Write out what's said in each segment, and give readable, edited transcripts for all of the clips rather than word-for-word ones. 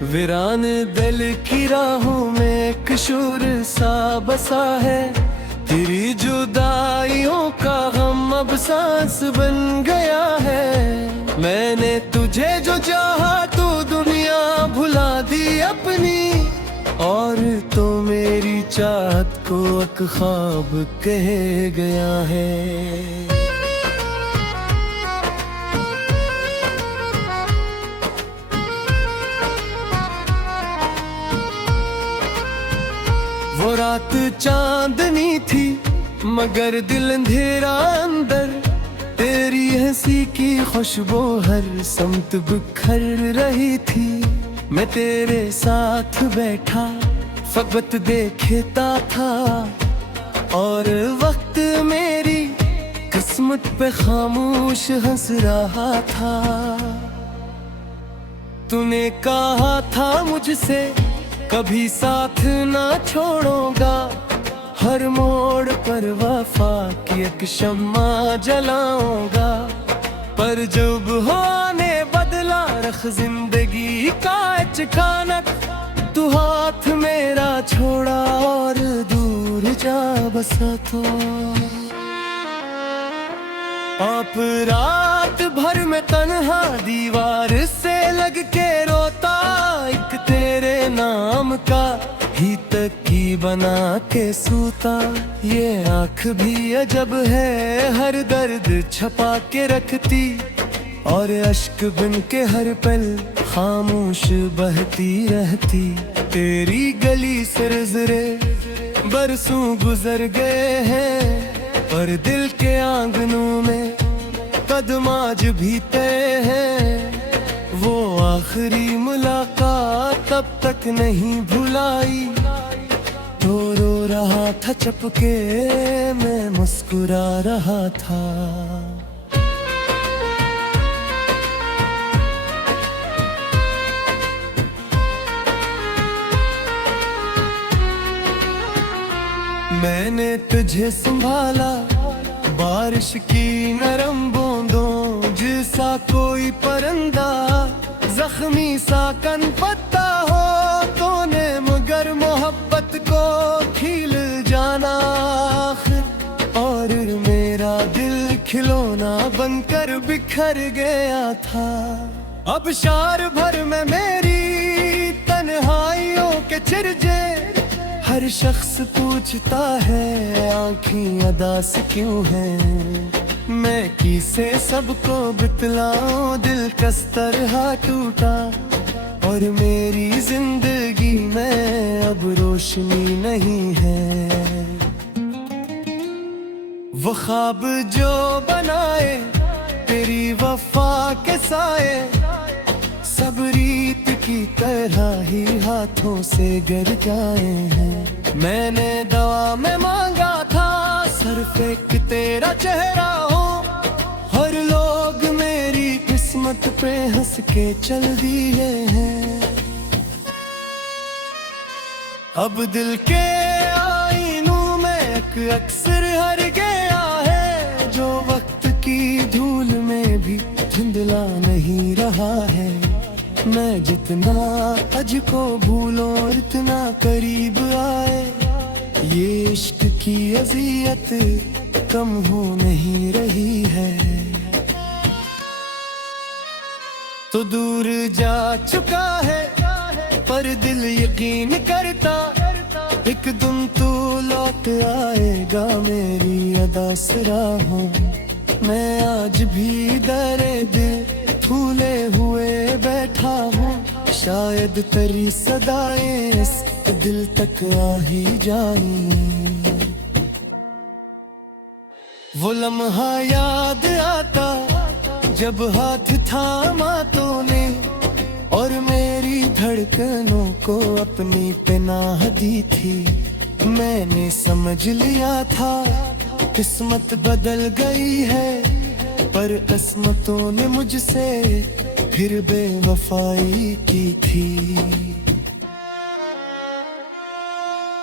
वीरान दिल की राहों में एक शूर सा बसा है। तेरी जुदाइयों का गम अब सांस बन गया है। मैंने तुझे जो चाहा तू दुनिया भुला दी अपनी, और तो मेरी चाहत को एक ख्वाब कह गया है। वो रात चांदनी थी मगर दिल अंधेरा अंदर। तेरी हंसी की खुशबू हर समत बिखर रही थी। मैं तेरे साथ बैठा फकत देखता था, और वक्त मेरी किस्मत पे खामोश हंस रहा था। तूने कहा था मुझसे कभी साथ ना छोड़ूंगा, हर मोड़ पर वफा की एक शम्मा जलाऊंगा। पर जब होने बदला रख जिंदगी का अचानक, तू हाथ मेरा छोड़ा और दूर जा बसा। तो आप रात भर में तन्हा दीवार से लग के रोता, एक तेरे नाम का ही तकी बना के सूता। ये आँख भी अजब है, हर दर्द छपा के रखती, और अश्क बिन के हर पल खामोश बहती रहती। तेरी गली से नजरे बरसों गुजर गए हैं, पर दिल के आंगनों में कदम आज भी तय है। वो आखिरी मुलाकात तब तक नहीं भुलाई, तो रो रहा था चुपके मैं मुस्कुरा रहा था। मैंने तुझे संभाला बारिश की नरम बूंदों जैसा कोई परिंदा, जख्मी सा कन पत्ता हो तूने, मगर मोहब्बत को खिल जाना आखिर। और मेरा दिल खिलौना बनकर बिखर गया था। अब शार भर में मेरी तन्हाइयों के चिरजे, हर शख्स पूछता है आँखें अदास क्यों हैं। मैं किसे सबको बितलाऊं, दिल कस तरह टूटा, और मेरी जिंदगी में अब रोशनी नहीं है। वो ख्वाब जो बनाए तेरी वफा के साए, सब रीत की तरह ही हाथों से गिर जाए हैं। मैंने दवा में मांगा था सिर्फ एक तेरा चेहरा हो, हर लोग मेरी किस्मत पे हंस के चल दिए हैं। अब दिल के आईनों में एक अक्सर हर गया है, जो वक्त की धूल में भी धुंधला नहीं रहा है। मैं जितना तुझको भूलों इतना करीब आए, ये इश्क की अज़ियत कम हो नहीं रही है। तो दूर जा चुका है पर दिल यकीन करता, एक दिन तू लौट आएगा मेरी अदा से राहों। मैं आज भी दरे दिल फूले हुए बैठा हूँ, शायद तेरी सदाएं इस दिल तक आ ही जाएं। वो लम्हा याद आता जब हाथ थामा तूने, और मेरी धड़कनों को अपनी पनाह दी थी। मैंने समझ लिया था किस्मत बदल गई है, पर किस्मतों ने मुझसे फिर बेवफाई की थी।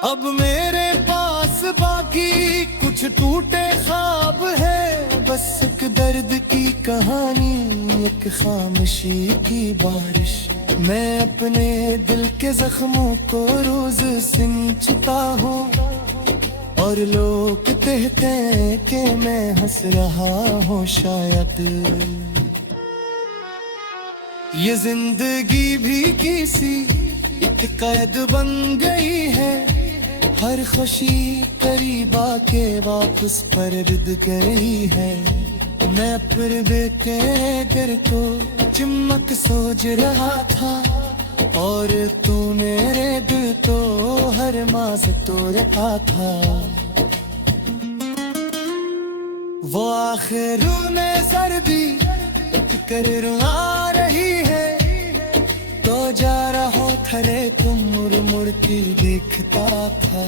अब मेरे पास बाकी कुछ टूटे ख्वाब है, बस एक दर्द की कहानी, एक खामोशी की बारिश। मैं अपने दिल के जख्मों को रोज सिंचता हूँ और लोग कहते हैं कि मैं हंस रहा हूँ शायद ये जिंदगी भी किसी एक कैद बन गई है। हर खुशी करीब आके वापस परद गई है। मैं फिर भी तेरे दिल को चिमक सोच रहा था और तू मेरे दिल तो हर मास तोड़ता था। वो आखिर में सर्दी कर आ रही है तो जा रहा थरे तुम मुड़ मुड़ के देखता था।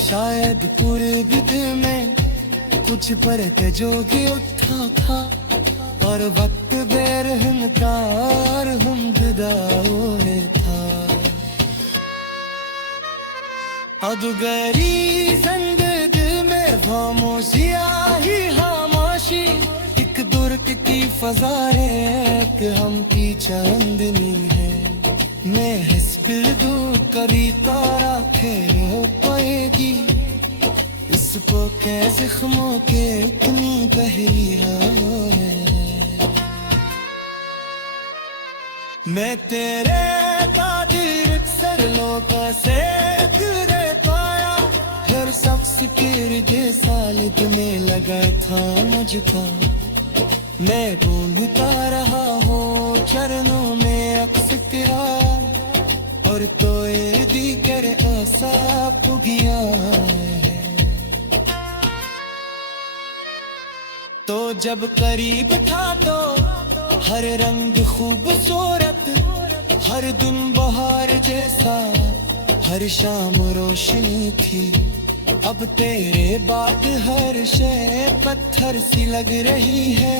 शायद पूरे दिल में कुछ बरत जोगी उठा था और वक्त बेरहम का और हम जुदा हुए था। अधूरी जिंदगी में खामोशियाँ ही खामोशी एक दुर्ग की फजा है कि हम की चांदनी है। मैं हंस फिर दूर करी तारा खेल हो पाएगी इसको कैसे खमों के इतनी गहरी है। मैं तेरे तादिर सरलों का से तेरे पाया हर शख्स के जैसा लगने लगा था मुझको। मैं ढूंढता रहा हूँ चरणों में अक्स तेरा और तो ये दीगर ऐसा पुगिया है। तो जब करीब था तो हर रंग खूबसूरत हर दिन बहार जैसा हर शाम रोशनी थी। अब तेरे बाद हर शय पत्थर सी लग रही है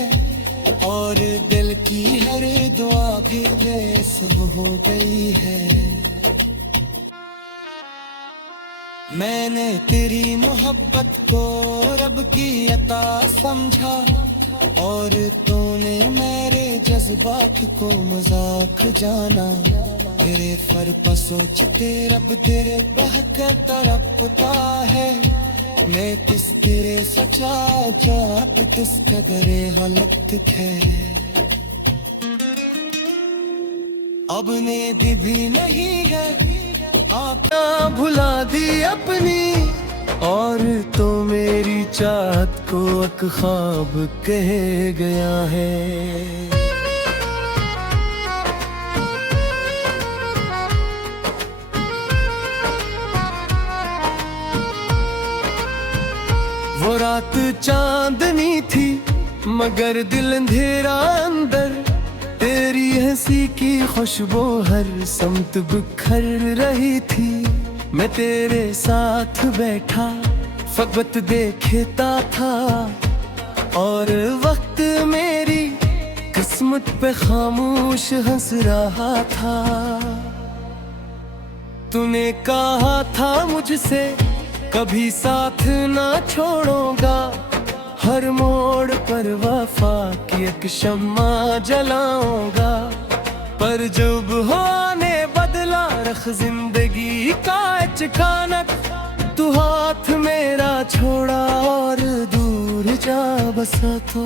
और दिल की हर दुआ भी बेसुध हो गई है। मैंने तेरी मोहब्बत को रब की अता समझा और तूने मेरे जज्बात को मजाक जाना। मेरे फर पर सोचते रब तेरे बहक तड़पता है। मैं किस तेरे सचा जाप किस कदरे हालत है। अब नींद भी नहीं है आपने भुला दी अपनी और तो मेरी चाहत को एक ख्वाब कह गया है। वो रात चांदनी थी मगर दिल अंधेरा अंदर। तेरी हंसी की खुशबू हर समत बिखर रही थी। मैं तेरे साथ बैठा फकत देखता था और वक्त मेरी किस्मत पे खामोश हंस रहा था। तूने कहा था मुझसे कभी साथ ना छोड़ूंगा। हर मोड़ पर वफा की एक शम्मा जलाऊंगा। पर जब होने बदला रख जिंदगी का अचानक तू हाथ मेरा छोड़ा और दूर जा बसा तो।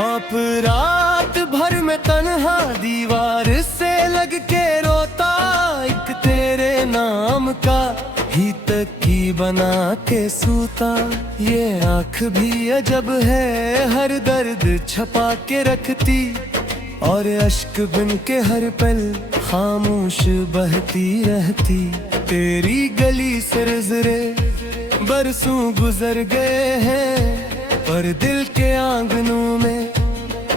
आप रात भर में तन्हा दीवार से लग के रोता एक तेरे नाम का ही तकी बना के सूता। ये आँख भी अजब है हर दर्द छपा के रखती और अश्क बिन के हर पल खामोश बहती रहती। तेरी गली से नजरे बरसों गुजर गए हैं और दिल के आंगनों में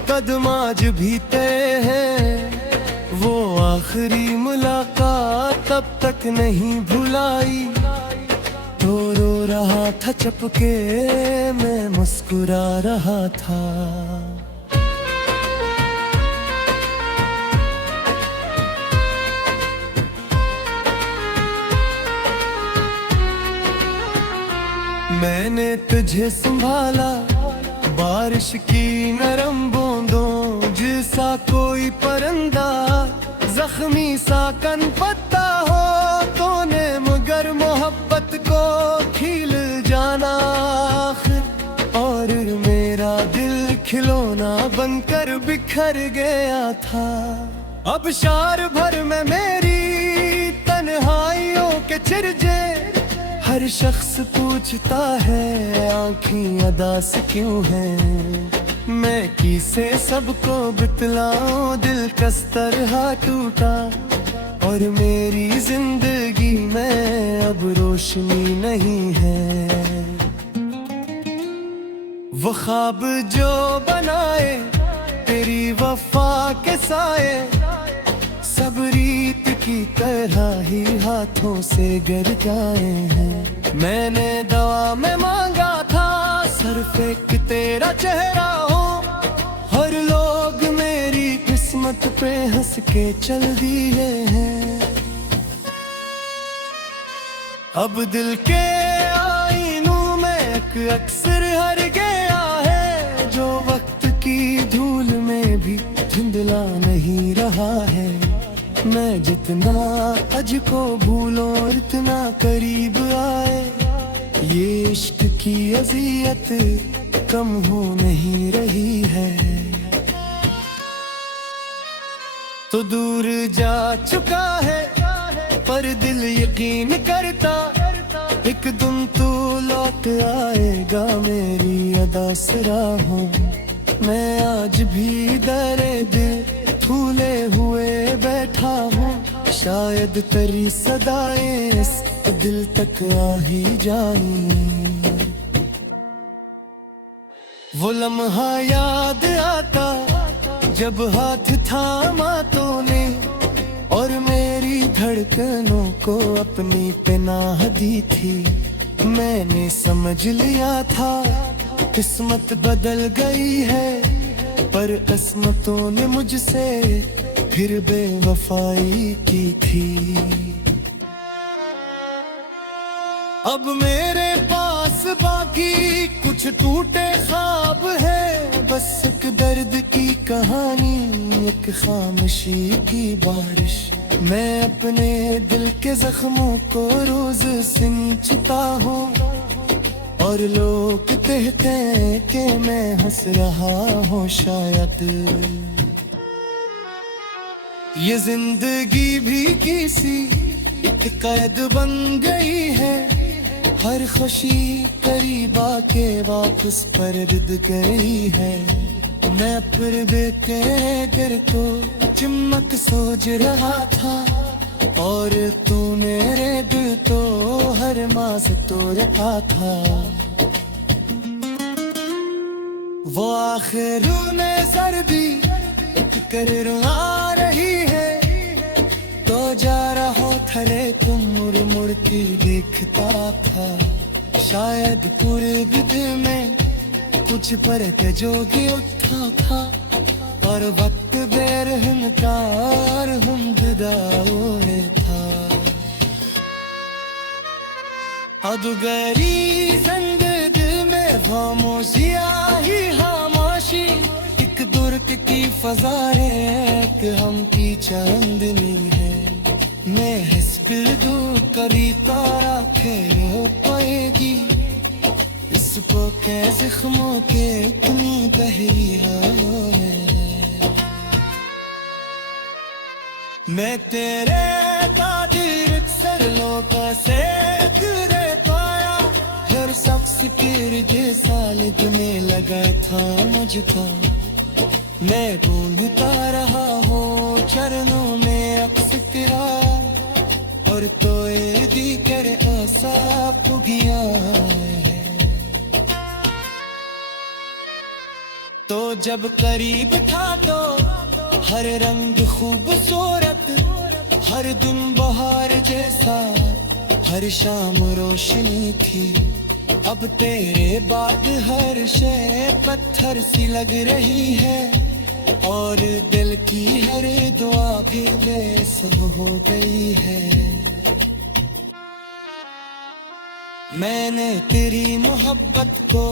कदम आज भी तय है। वो आखिरी मुलाकात तब तक नहीं भुलाई। तो रो रहा था चपके मैं मुस्कुरा रहा था। मैंने तुझे संभाला बारिश की नरम बूंदों सा कोई परिंदा, जख्मी सा कन पत्ता हो तूने, मगर मोहब्बत को खिल जाना आखिर। और मेरा दिल खिलौना बनकर बिखर गया था। अब शहर भर में मेरी तन्हाइयों के चिरजे, हर शख्स पूछता है आँखें अदास क्यों हैं। मैं किसे सबको बतलाऊं, दिल कस तरह टूटा, और मेरी जिंदगी में अब रोशनी नहीं है। वो ख्वाब जो बनाए तेरी वफा के साए, सब रीत की तरह ही हाथों से गिर जाए हैं। मैंने दवा में मांगा था सिर्फ एक तेरा चेहरा हो, हर लोग मेरी किस्मत पे हंस के चल दिए हैं। अब दिल के आईनों में अक्सर हर गया है, जो वक्त की धूल में भी धुंधला नहीं रहा है। मैं जितना अज को भूलों इतना करीब आए, ये इश्क की अज़ियत कम हो नहीं रही है। तो दूर जा चुका है पर दिल यकीन करता, एक दिन तू लौट आएगा मेरी अदा से राहों। मैं आज भी दरे दिल फूले हुए बैठा हूँ, शायद तेरी सदाएं इस दिल तक आ ही जाएं। वो लम्हा याद आता जब हाथ थामा तूने, और मेरी धड़कनों को अपनी पनाह दी थी। मैंने समझ लिया था किस्मत बदल गई है, पर किस्मतों ने मुझसे फिर बेवफाई की थी। अब मेरे पास बाकी कुछ टूटे ख्वाब है, बस एक दर्द की कहानी, एक खामोशी की बारिश। मैं अपने दिल के जख्मों को रोज सिंचता हूँ, और लोग कहते हैं कि मैं हंस रहा हूँ शायद। ये जिंदगी भी किसी एक कैद बन गई है, हर खुशी करीब आके वापस पर रिद गई है। मैं फिर बेकर को चिमक सोच रहा था, और तू मेरे दिल तो हर मास तोड़ रहा था। वो आखिर में सर्दी एक कर आ रही है, तो जा रहा थले तुम मुड़ मुड़ के देखता था। शायद पूरे दिल में कुछ परत जोगी उठा था, और वक्त बेरहम का और हम जुदा हुए था। अदगरी संग दिल में खामोशियाँ ही खामोशी, एक दुर्क की फजारे एक हम की चांदनी है। मैं हंस दू करी तारा खेल हो पाएगी, इसको कैसे खमों के इतनी गहरी है। मैं तेरे कादिर सरलों से दे पाया, हर शख्स तेरे जैसा लगने लगा था मुझको। मैं ढूंढता रहा हूँ चरणों में अक्स तेरा, और तो ये दिकर ऐसा पुगिया है। तो जब करीब था तो हर रंग खूबसूरत, हर दिन बहार जैसा, हर शाम रोशनी थी। अब तेरे बाद हर शय पत्थर सी लग रही है, और दिल की हर दुआ भी बेसब हो गई है। मैंने तेरी मोहब्बत को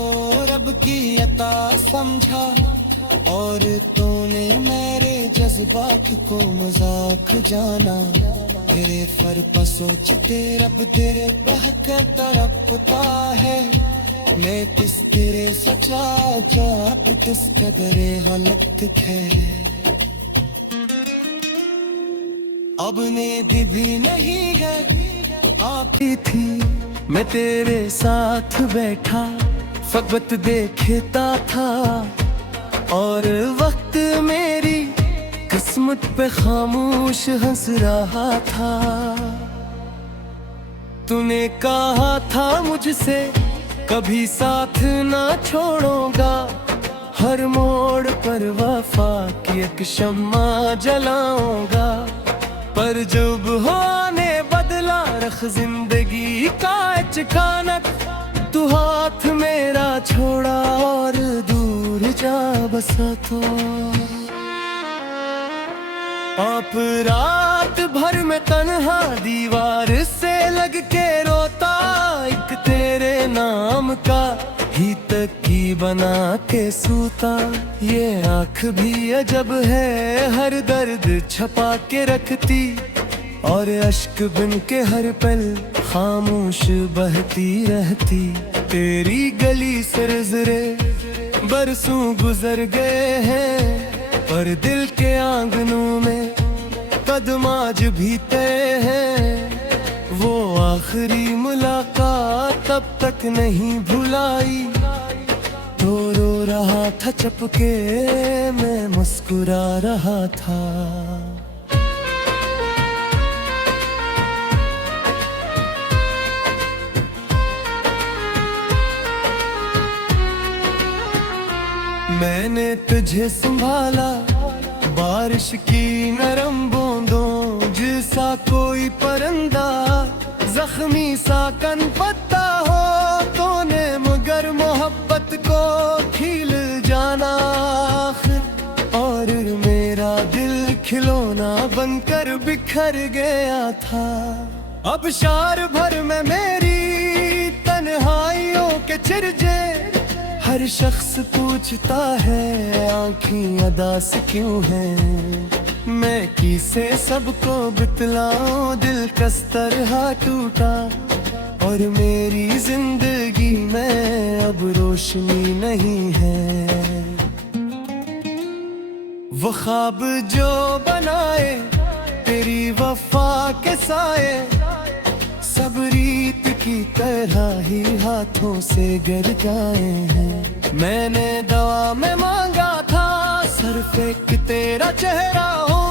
रब की अता समझा, और तूने मेरे जज्बात को मजाक जाना। मेरे फर पर सोचते रब तेरे बहके तड़पता है। मैं किस तेरे सचा जाप किस कदरे हालत है। अब नींद भी नहीं है आती थी। मैं तेरे साथ बैठा फकत देखता था और वक्त मेरी किस्मत पे खामोश हंस रहा था। तूने कहा था मुझसे कभी साथ ना छोड़ूंगा। हर मोड़ पर वफा की एक शम्मा जलाऊंगा। पर जब होने बदला रख जिंदगी का अचानक, तू हाथ मेरा छोड़ा और दूर जा बसा। तो आप रात भर में तन्हा दीवार से लग के रोता। एक तेरे नाम का ही तकी बना के सूता। ये आँख भी अजब है हर दर्द छपा के रखती। और अश्क बिन के हर पल खामोश बहती रहती। तेरी गली से नजरे बरसों गुजर गए हैं। पर दिल के आंगनों में कदम आज भी तय है। वो आखिरी मुलाकात तब तक नहीं भुलाई। रो रहा था चपके मैं मुस्कुरा रहा था। मैंने तुझे संभाला बारिश की नरम बूंदों जैसा कोई परिंदा। जख्मी सा कन पत्ता हो तूने मगर मोहब्बत को खिल जाना। और मेरा दिल खिलौना बनकर बिखर गया था। अब शार भर में मेरी तन्हाइयों के चिरजे। हर शख्स पूछता है आँखें अदास क्यों हैं। मैं किसे सबको बतलाऊं दिल कस तरह टूटा। और मेरी जिंदगी में अब रोशनी नहीं है। वो ख्वाब जो बनाए तेरी वफा के साए। सब रीत की तरह ही हाथों से गिर जाए हैं। मैंने दवा में मांगा था सर फेंक तेरा चेहरा हो।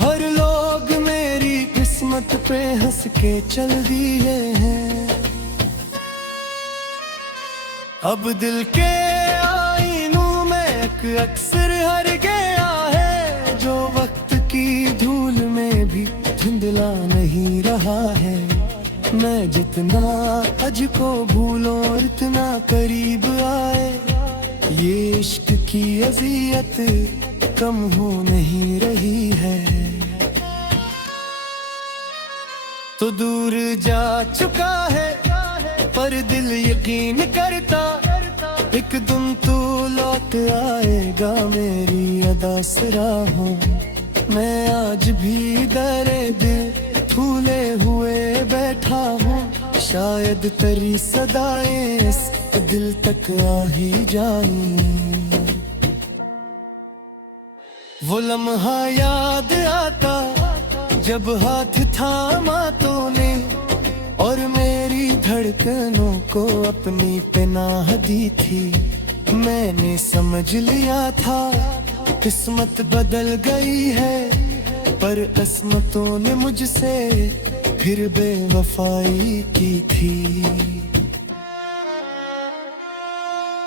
हर लोग मेरी किस्मत पे हंस के चल दिए हैं। अब दिल के आईनों में एक अक्सर हर गया है। जो वक्त की धूल में भी धुंधला नहीं रहा है। मैं जितना अज को भूलो इतना करीब आए। ये इश्क की अज़ियत कम हो नहीं रही है। तो दूर जा चुका है पर दिल यकीन करता। एक दिन तू लौट आएगा मेरी अदा से राहों। मैं आज भी दरे दिल फूले हुए बैठा हूँ। शायद तेरी सदाएं इस दिल तक आ ही जाएं। वो लम्हा याद आता जब हाथ थामा तूने। और मेरी धड़कनों को अपनी पनाह दी थी। मैंने समझ लिया था किस्मत बदल गई है। पर किस्मतों ने मुझसे फिर बेवफाई की थी।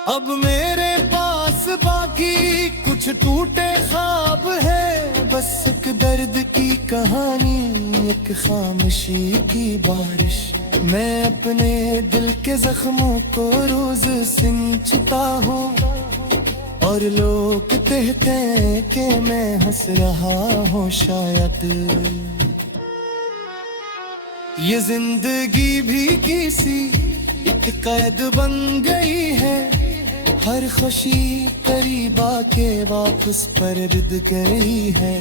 अब मेरे पास बाकी कुछ टूटे ख्वाब है। बस एक दर्द की कहानी एक खामोशी की बारिश। मैं अपने दिल के जख्मों को रोज सिंचता हूँ। और लोग कहते हैं कि मैं हंस रहा हूँ शायद। ये जिंदगी भी किसी एक कैद बन गई है। हर खुशी करीब आके वापस परद गई है।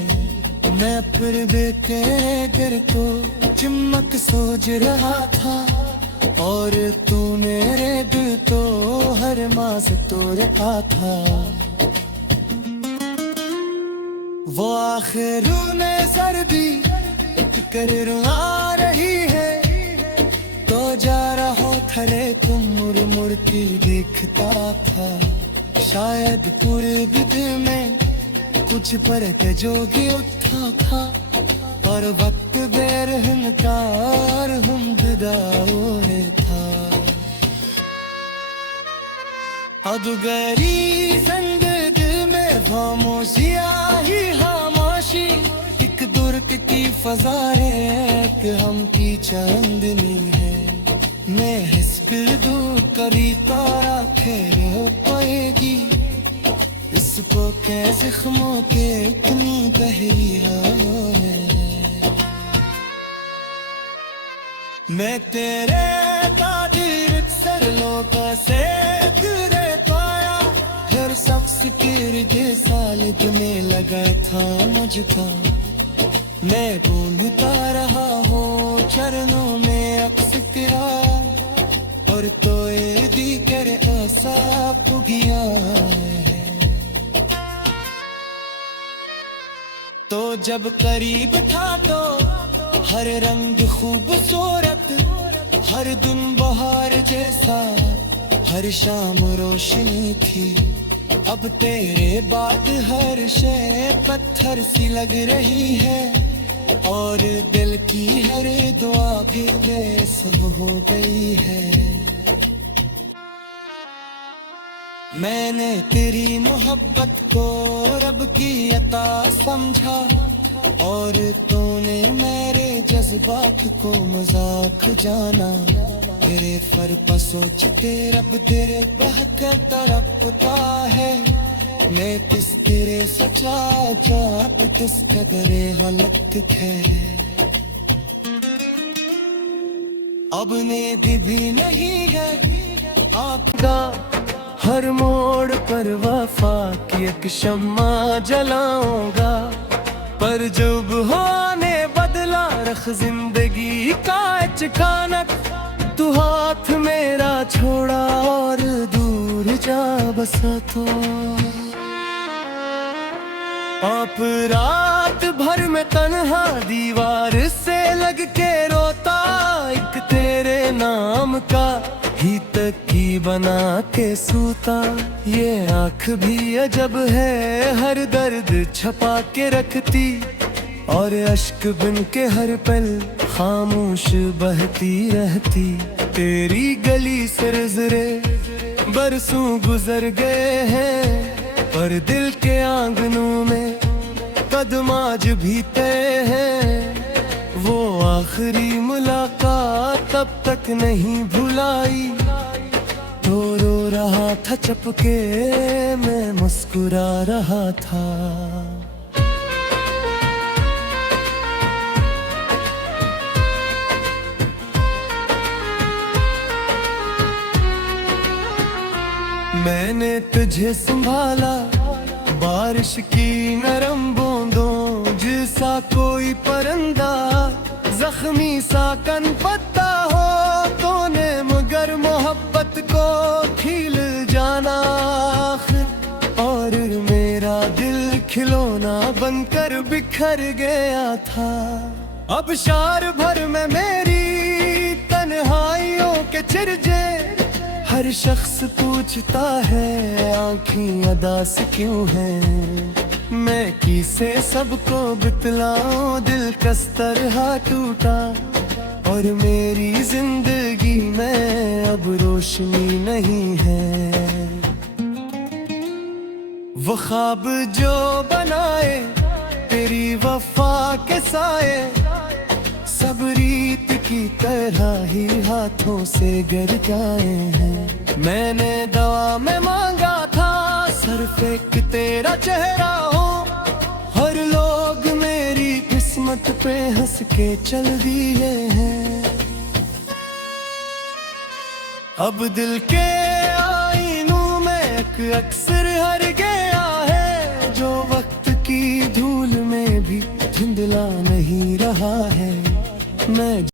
मैं पर्दे तेरे गिर तो चिमक सोच रहा था, और तू मेरे दिल तो हर मास तो रखा था। वो आखिरों में सर्दी कर आ रही है, तो जा रहा थले तुम मुड़ मुड़ के देखता था। शायद पूरे दिल में कुछ परत जोगी उठा था, और वक्त बेरहम का और हम जुदाओं था। अब गरी जिंदगी में खामोशियाँ ही खामोशी, एक दुर्ग की फजारे एक हम की चांदनी है। मैं हिस्से दूर करी तारा खेर हो पाएगी, इसको कैसे ख़मों के इतनी गहरी है। मैं तेरे तादीर सरलों से तुझे पाया, हर शख्स के जैसा लगने लगा था मुझको। मैं ढूंढता रहा हूँ चरणों में अक्स तेरा, और तो ये दीगर ऐसा पुगिया है। तो जब करीब था तो हर रंग खूबसूरत, हर दिन बहार जैसा, हर शाम रोशनी थी। अब तेरे बाद हर शय पत्थर सी लग रही है, और दिल की हर दुआ भी बेसब हो गई है। मैंने तेरी मोहब्बत को रब की अता समझा, और तूने मेरे जज्बात को मजाक जाना। मेरे फर पर सोचते रब तेरे बहक तड़पता है। मैं किस तेरे सचा जात किस कदरे हालत है। अब नींद भी नहीं है आपका, हर मोड़ पर वफा की एक शम्मा जलाऊंगा। पर जब होने बदला रख जिंदगी का अचानक, तू हाथ मेरा छोड़ा और दूर जा बसा। तो आप रात भर में तन्हा दीवार से लग के रोता, एक तेरे नाम का ही तकी बना के सूता। ये आँख भी अजब है, हर दर्द छपा के रखती, और अश्क बिन के हर पल खामोश बहती रहती। तेरी गली से नजरे बरसों गुजर गए हैं, पर दिल के आंगनों में कदम आज भी तय है। वो आखिरी मुलाकात तब तक नहीं भुलाई, तो रो रहा था चपके मैं मुस्कुरा रहा था। मैंने तुझे संभाला बारिश की नरम बूंदों जैसा, कोई परिंदा जख्मी सा कन पत्ता हो तूने, मगर मोहब्बत को खिल जाना आखिर। और मेरा दिल खिलौना बनकर बिखर गया था। अब शार भर में मेरी तन्हाइयों के चिरजे, हर शख्स पूछता है आँखें अदास क्यों हैं। मैं किसे सबको बितलाऊं, दिल कस तरह टूटा, और मेरी जिंदगी में अब रोशनी नहीं है। वो ख्वाब जो बनाए तेरी वफा के साए, सब रीत की तरह ही हाथों से गिर जाए हैं। मैंने दवा में मांगा था सर फेंक तेरा चेहरा हो, हर लोग मेरी किस्मत पे हंस के चल दिए हैं। अब दिल के आईनों में एक अक्सर हर गया है जो वक्त की धूल में भी धुंधला नहीं रहा है। मैं